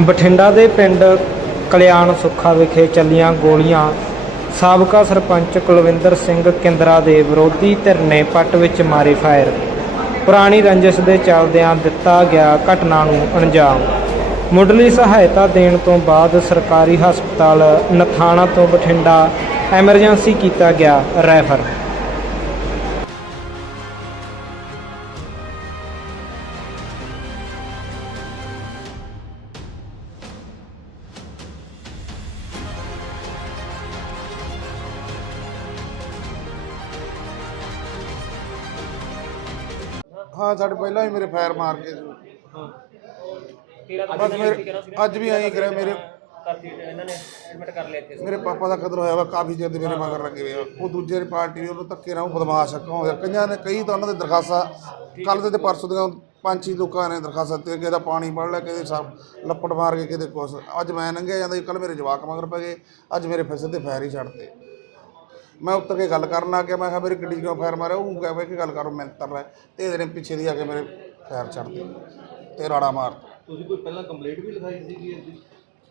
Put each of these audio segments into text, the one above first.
ਬਠਿੰਡਾ ਦੇ ਪਿੰਡ ਕਲਿਆਣ ਸੁੱਖਾ ਵਿਖੇ ਚੱਲੀਆਂ ਗੋਲੀਆਂ, ਸਾਬਕਾ ਸਰਪੰਚ ਕੁਲਵਿੰਦਰ ਸਿੰਘ ਕਿੰਦਰਾ ਦੇ ਵਿਰੋਧੀ ਧਿਰ ਨੇ ਪੱਟ ਵਿੱਚ ਮਾਰੇ ਫਾਇਰ। ਪੁਰਾਣੀ ਰੰਜਿਸ਼ ਦੇ ਚੱਲਦਿਆਂ ਦਿੱਤਾ ਗਿਆ ਘਟਨਾ ਨੂੰ ਅੰਜਾਮ। ਮੁੱਢਲੀ ਸਹਾਇਤਾ ਦੇਣ ਤੋਂ ਬਾਅਦ ਸਰਕਾਰੀ ਹਸਪਤਾਲ ਨਥਾਣਾ ਤੋਂ ਬਠਿੰਡਾ ਐਮਰਜੈਂਸੀ ਕੀਤਾ ਗਿਆ ਰੈਫਰ। ਹਾਂ ਸਾਡੇ ਪਹਿਲਾਂ ਵੀ ਮੇਰੇ ਫਾਇਰ ਮਾਰ ਕੇ ਬਸ ਮੇਰੇ ਅੱਜ ਵੀ ਐਂ ਕਰਿਆ ਮੇਰੇ। ਮੇਰੇ ਪਾਪਾ ਦਾ ਕਦਰ ਹੋਇਆ ਵਾ ਕਾਫੀ ਚਿਰ ਦੇ ਮੇਰੇ ਮਗਰ ਲੱਗੇ ਹੋਏ ਆ। ਉਹ ਦੂਜੇ ਪਾਰਟੀ ਉਹਨੂੰ ਧੱਕੇ ਨਾਲ ਉਹ ਬਦਮਾਸ਼ ਕਹਾਉਂਦੇ ਕਈਆਂ ਨੇ ਕਈ ਤਾਂ ਉਹਨਾਂ ਦੇ ਦਰਖਾਸਤਾਂ ਕੱਲ ਦੇ ਤੇ ਪਰਸੋਂ ਦੀਆਂ ਪੰਜ ਛੇ ਲੋਕਾਂ ਨੇ ਦਰਖਾਸਤਾਂ ਤੇ ਕਿਸੇ ਦਾ ਪਾਣੀ ਪੜ ਲਿਆ ਕਿਸੇ ਸਭ ਲੱਪੜ ਮਾਰ ਕੇ ਕਿਤੇ ਕੁਛ। ਅੱਜ ਮੈਂ ਲੰਘਿਆ ਜਾਂਦਾ ਕੱਲ ਮੇਰੇ ਜਵਾਕ ਮਗਰ ਪੈ ਗਏ ਅੱਜ ਮੇਰੇ ਫੈਸਲ ਤੇ ਫਾਇਰ ਹੀ ਛੱਡਤੇ ਮੈਂ ਉੱਤਰ ਕੇ ਗੱਲ ਕਰਨ ਆ ਗਿਆ ਮੈਂ ਕਿਹਾ ਮੇਰੀ ਗੱਡੀ 'ਚ ਕਿਉਂ ਫਾਇਰ ਮਾਰਿਆ? ਉਹ ਕਹੇ ਕਿ ਗੱਲ ਕਰੋ ਮੈਂ ਤਰ ਰਿਹਾ। ਤੇ ਇਹਦੇ ਨੇ ਪਿੱਛੇ ਦੀ ਆ ਕੇ ਮੇਰੇ ਫਾਇਰ ਛੱਡਦੇ ਤੇ ਰਾੜਾ ਮਾਰ ਤੁਸੀਂ ਕੋਈ ਪਹਿਲਾਂ ਕੰਪਲੇਂਟ ਵੀ ਲਿਖਾਈ ਸੀਗੀ ਇਹਦੀ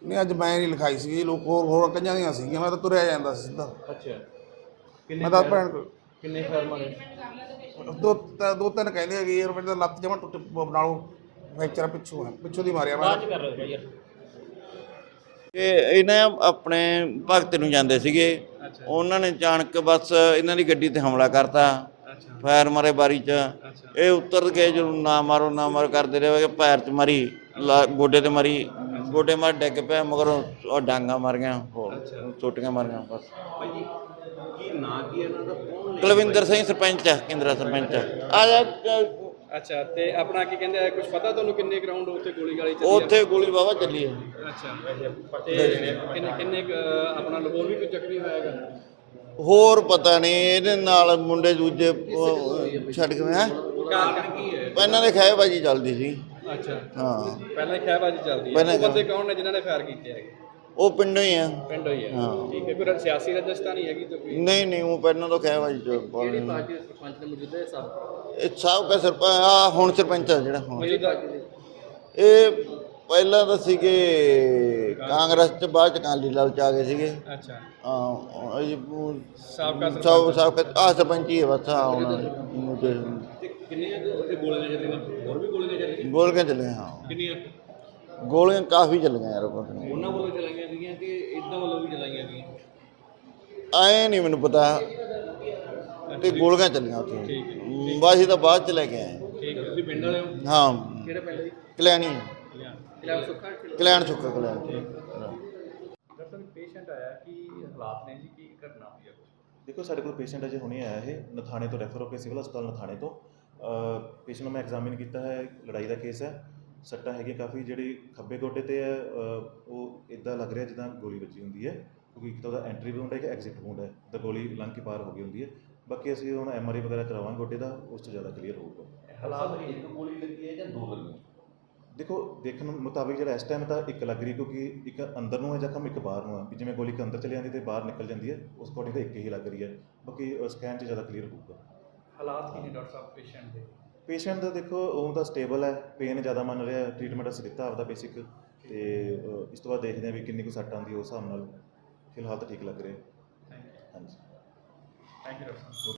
ਨਹੀਂ ਅੱਜ ਮੈਂ ਨਹੀਂ ਲਿਖਾਈ ਸੀ ਲੋਕ ਹੋਰ ਹੋਰ ਕਈਆਂ ਦੀਆਂ ਸੀਗੀਆਂ ਮੈਂ ਤਾਂ ਤੁਰਿਆ ਜਾਂਦਾ ਸੀ ਸਿੱਧਾ। ਅੱਛਾ। ਕਿੰਨੇ ਮੈਂ ਤਾਂ ਭੈਣ ਕੋਲ ਕਿੰਨੇ ਫਾਇਰ ਮਾਰੇ? ਦੋ ਦੋ ਤਿੰਨ ਕਹਿੰਦੇ ਹੈਗੇ ਯਾਰ ਮੇਰੇ ਤਾਂ ਲੱਤ ਜਮਾ ਟੁੱਟ ਨਾਲੋਂ ਫ੍ਰੈਕਚਰ ਪਿੱਛੋਂ ਹੈ ਪਿੱਛੋਂ ਦੀ ਮਾਰਿਆ ਮੈਂ। ਇਹ ਇਹਨਾਂ ਆਪਣੇ ਭਗਤ ਨੂੰ ਜਾਂਦੇ ਸੀਗੇ। ਉਹਨਾਂ ਨੇ ਅਚਾਨਕ ਬਸ ਇਹਨਾਂ ਦੀ ਗੱਡੀ ਤੇ ਹਮਲਾ ਕਰਤਾ। ਫਾਇਰ ਮਾਰੇ ਬਾਰੀ ਚ। ਇਹ ਉੱਤਰ ਕੇ ਜਦੋਂ ਨਾ ਮਾਰੋ ਨਾ ਮਾਰੋ ਕਰਦੇ ਰਹੇ ਪੈਰ ਚ ਮਾਰੀ ਗੋਡੇ ਤੇ ਮਾਰੀ। ਗੋਡੇ ਮਾਰ ਡਿੱਗ ਪਿਆ ਮਗਰ ਉਹ ਡਾਂਗਾ ਮਾਰੀਆਂ ਹੋਰ ਛੋਟੀਆਂ ਮਾਰੀਆਂ ਬਸ। ਭਾਈ ਕੀ ਨਾਂ ਕੀ ਹੈ ਇਹਨਾਂ ਦਾ? ਕੌਣ ਕੁਲਵਿੰਦਰ ਸਿੰਘ ਸਰਪੰਚ ਕੇਂਦਰਾ ਸਰਪੰਚ ਆ। ਜਾ ਅੱਛਾ ਤੇ ਆਪਣਾ ਕੀ ਕਹਿੰਦੇ ਆ ਕੁਝ ਪਤਾ ਤੁਹਾਨੂੰ ਕਿੰਨੇ ਗਰਾਊਂਡ ਉੱਤੇ ਗੋਲੀ ਗਾਲੀ ਚੱਲੀ ਉੱਥੇ ਗੋਲੀ ਬਾਵਾ ਚੱਲੀ ਹੈ ਅੱਛਾ ਤੇ ਕਿੰਨੇ ਕਿੰਨੇ ਕੁ, ਆਪਣਾ ਹੋਰ ਵੀ ਕੋਈ ਜ਼ਖਮੀ ਹੋਇਆਗਾ ਹੋਰ ਪਤਾ ਨਹੀਂ ਇਹਦੇ ਨਾਲ ਮੁੰਡੇ ਦੂਜੇ ਛੱਡ ਕੇ ਹੈ ਕਾਰਨ ਕੀ ਹੈ? ਇਹਨਾਂ ਦੇ ਬਾਜੀ ਚੱਲਦੀ ਸੀ। ਅੱਛਾ ਹਾਂ। ਪਹਿਲਾਂ ਹੀ ਖਹਿਬਾਜੀ ਚੱਲਦੀ ਹੈ। ਪਹਿਲਾਂ ਉਹ ਬੰਦੇ ਕੌਣ ਨੇ ਜਿਨ੍ਹਾਂ ਨੇ ਫਾਇਰ ਕੀਤੇ ਹੈਗੇ? ਉਹ ਪਿੰਡੋਂ ਹੀ ਆ। ਪਿੰਡ ਹੋਈ ਹੈ ਹਾਂ। ਠੀਕ ਹੈ ਕੋਈ ਸਿਆਸੀ ਰਜਿਸਟਰ ਨਹੀਂ ਹੈਗੀ ਤਾਂ ਕੋਈ? ਨਹੀਂ ਨਹੀਂ ਉਹ ਪਹਿਲਾਂ ਤੋਂ ਖਹਿ ਬਾਜੀ ਚ ਪਾਰਟੀ ਦੇ ਸਰਪੰਚ ਨੇ ਮੌਜੂਦਾ ਹੈ ਸਭ ਇਹ ਸਭ ਕਾ ਸਰਪੰਚ ਆ ਹੁਣ ਸਰਪੰਚ ਆ ਜਿਹੜਾ ਹੁਣ। ਇਹ ਪਹਿਲਾਂ ਤਾਂ ਸੀਗੇ ਕਾਂਗਰਸ ਚ ਬਾਅਦ ਚ ਕਾਲੀ ਲਾਲ ਚ ਆ ਗਏ ਸੀਗੇ। ਅੱਛਾ। ਹਾਂ ਇਹ ਸਾਬਕਾ ਆ ਸਰਪੰਚ। ਹੀ ਹੈ ਬਸ ਆ ਕੁ ਉੱਥੇ ਗੋਲੀਆਂ ਚੱਲੀਆਂ? ਹੋਰ ਵੀ ਗੋਲੀਆਂ ਚੱਲੀਆਂ? ਗੋਲ ਕੇ ਚੱਲੇ ਹਾਂ। ਕਿੰਨੀਆਂ? ਗੋਲੀਆਂ ਕਾਫੀ ਚੱਲੀਆਂ ਯਾਰ ਉਹਨਾਂ ਵੱਲੋਂ ਚਲਾਈਆਂ ਗਈਆਂ ਕਿ ਇਦਾਂ ਵੱਲੋਂ ਵੀ ਚਲਾਈਆਂ ਗਈਆਂ? ਆਏ ਨਹੀਂ ਮੈਨੂੰ ਪਤਾ। ਤੇ ਗੋਲੀਆਂ ਚੱਲੀਆਂ ਉੱਥੇ। ਬਾਜੀ ਤਾਂ ਬਾਅਦ ਚ ਲੈ ਕੇ ਆਏ। ਠੀਕ ਹੈ ਤੁਸੀਂ ਪਿੰਡ ਵਾਲੇ ਹੋ? ਹਾਂ। ਕਿਹੜੇ ਪਿੰਡ ਦੇ ਕਲਿਆਣੀ। ਕਿਲਾ ਸੁੱਖਾ ਕਲਿਆਣ ਚੁੱਕਾ ਕਲਿਆਣ। ਡਾਕਟਰ ਪੇਸ਼ੈਂਟ ਆਇਆ ਕਿ ਹਾਲਾਤ ਨੇ ਜੀ ਕੀ ਘਟਨਾ ਹੋਈ ਹੈ ਦੇਖੋ ਸਾਡੇ ਕੋਲ ਪੇਸ਼ੈਂਟ ਅਜੇ ਹੁਣੇ ਆਇਆ ਹੈ ਨਥਾਣੇ ਤੋਂ ਰੈਫਰ ਹੋ ਕੇ ਸਿਵਲ ਹਸਪਤਾਲ ਨਥਾਣੇ ਤੋਂ। ਪੇਸ਼ੈਂਟ ਨੂੰ ਮੈਂ ਐਗਜ਼ਾਮਿਨ ਕੀਤਾ ਹੈ ਲੜਾਈ ਦਾ ਕੇਸ ਹੈ। ਸੱਟਾਂ ਹੈਗੀਆਂ ਕਾਫੀ ਜਿਹੜੀ ਖੱਬੇ ਗੋਡੇ ਤੇ ਹੈ ਉਹ ਇਦਾਂ ਲੱਗ ਰਿਹਾ ਜਿੱਦਾਂ ਗੋਲੀ ਵੱਜੀ ਹੁੰਦੀ ਹੈ। ਕਿਉਂਕਿ ਇੱਕ ਤਾਂ ਉਹਦਾ ਐਂਟਰੀ ਵੂੰਡ ਹੈ ਕਿ ਐਗਜ਼ਿਟ ਵੂੰਡ ਹੈ। ਤਾਂ ਗੋਲੀ ਲੰਘ ਕੇ ਪਾਰ ਹੋ ਗਈ ਹੁੰਦੀ ਹੈ। ਬਾਕੀ ਅਸੀਂ ਹੁਣ ਐਮਆਰਆਈ ਵਗੈਰਾ ਕਰਾਵਾਂਗੇ ਗੋਡੇ ਦਾ ਉਸ ਤੋਂ ਜ਼ਿਆਦਾ ਕਲੀਅਰ ਹੋਊਗਾ। ਹਾਲਾਤ ਇੱਕ ਗੋਲੀ ਲੱਗੀ ਹੈ ਜਾਂ ਦੋ ਲੱਗੀਆਂ? ਦੇਖੋ ਦੇਖਣ ਮੁਤਾਬਿਕ ਜਿਹੜਾ ਇਸ ਟਾਈਮ ਤਾਂ ਇੱਕ ਲੱਗ ਰਹੀ ਕਿਉਂਕਿ ਇੱਕ ਅੰਦਰ ਨੂੰ ਹੈ ਜ਼ਖਮ ਇੱਕ ਬਾਹਰ ਨੂੰ ਹੈ। ਵੀ ਜਿਵੇਂ ਗੋਲੀ ਇੱਕ ਅੰਦਰ ਚਲੀ ਜਾਂਦੀ ਤੇ ਬਾਹਰ ਨਿਕਲ ਜਾਂਦੀ ਹੈ ਉਸ ਅਕੋਰਡਿੰਗ ਤਾਂ ਇੱਕ ਹੀ ਲੱਗ ਰਹੀ ਹੈ। ਬਾਕੀ ਸਕੈਨ 'ਚ ਜ਼ਿਆਦਾ ਕਲੀਅਰ ਹੋਊਗਾ। ਹਾਲਾਤ ਕੀ ਨੇ ਡਾਕਟਰ ਸਾਹਿਬ ਪੇਸ਼ੈਂਟ ਦੇ? ਪੇਸ਼ੈਂਟ ਦਾ ਦੇਖੋ ਉਹ ਤਾਂ ਸਟੇਬਲ ਹੈ ਪੇਨ ਜ਼ਿਆਦਾ ਮੰਨ ਰਿਹਾ ਟ੍ਰੀਟਮੈਂਟ ਅਸੀਂ ਦਿੱਤਾ ਆਪਦਾ ਬੇਸਿਕ ਤੇ ਅਹ, ਇਸ ਤੋਂ ਬਾਅਦ ਦੇਖਦੇ ਹਾਂ ਵੀ ਕਿੰਨੀ ਕੁ ਸੱਟ ਆਉਂਦੀ ਹੈ ਉਸ ਹਿਸਾਬ ਨਾਲ। ਫਿਲਹਾਲ ਤਾਂ ਠੀਕ ਲੱਗ ਰਿਹਾ। ਹਾਂਜੀ ਥੈਂਕ ਯੂ ਡਾਕਟਰ ਸਾਹਿਬ